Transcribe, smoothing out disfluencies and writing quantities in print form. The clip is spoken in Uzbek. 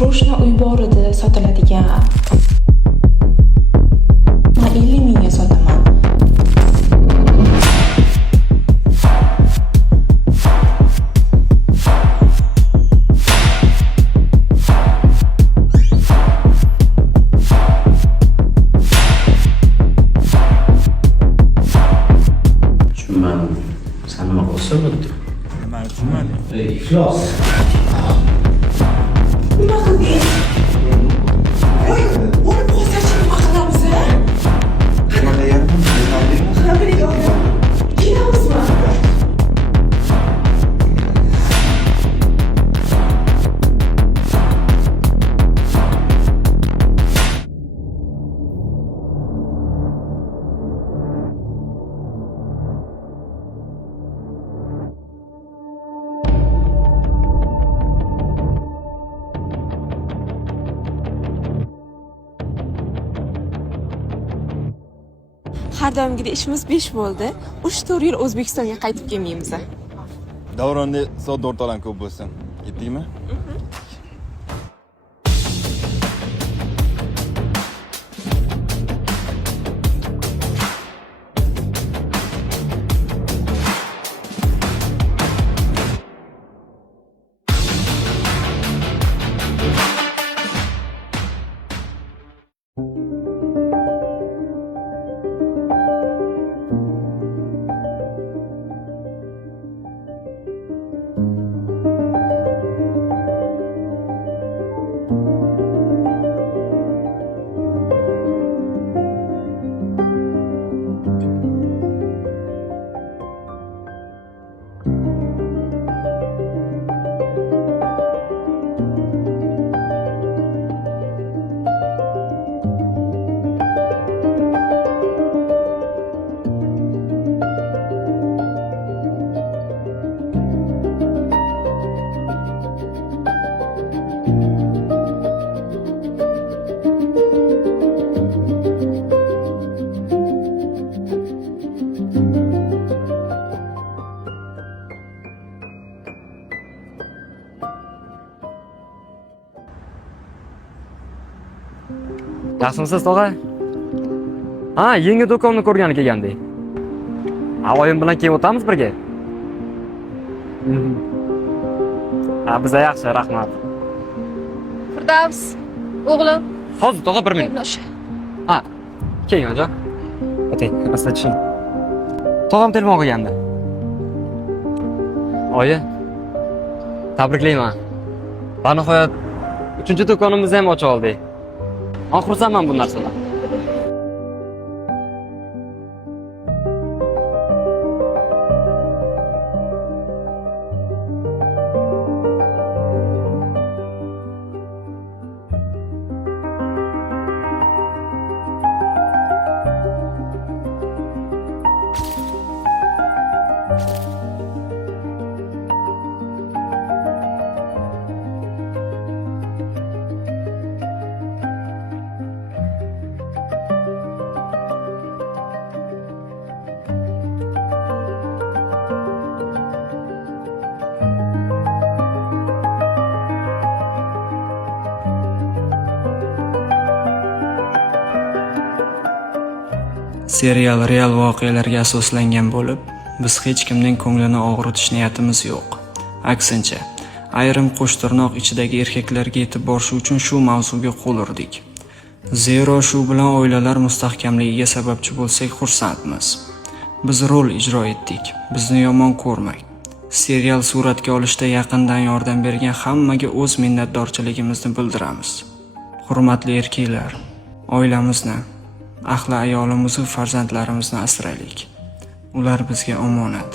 Srochna uy bor edi sotiladigan. Men 50 mingga sotaman. Tushunmadim. Sen nima qilsa bo'ldi? Nimani tushunmading? Iflos. Nima qilding? Voy, o'lib qolsa-chi nima qilamiz? Mana yarim Ha, birga kelamizmi? Har doimgidek ishimiz 5 bo'ldi. 3-4 yil O'zbekistonga qaytib kelmaymiz. Davronda savdo o'rtalan ko'p bo'lsin. Ketdingmi? Yaxshimisiz tog'a? Ha, yangi do'konni ko'rgani kelgandek. Oyim bilan keyin o'tamiz birga. Ha, biz yaxshi, rahmat. Firdavs, o'g'lim. Hozir tog'a 1 minut. Ha, keyin ojon. O'tay, asta tushing. Tog'am telefon qilgandi. Oyi, tabriklayman. Va nihoyat 3-do'konimizni ham ochib oldik. Xursandman bu narsadan. Serial real voqealarga asoslangan bo'lib, biz hech kimning ko'nglini og'ritish niyatimiz yo'q. Aksincha, ayrim qo'shtirnoq ichidagi erkaklarga yetib borish uchun shu mavzuga qo'l urdik. Zero shu bilan oilalar mustahkamligiga sababchi bo'lsak xursandmiz. Biz rol ijro etdik. Bizni yomon ko'rmang. Serial suratga olishda yaqindan yordam bergan hammaga o'z minnatdorchiligimizni bildiramiz. Hurmatli erkaklar, oilamizni, ahli ayolimiz va farzandlarimizni asraylik. Ular bizga omonat.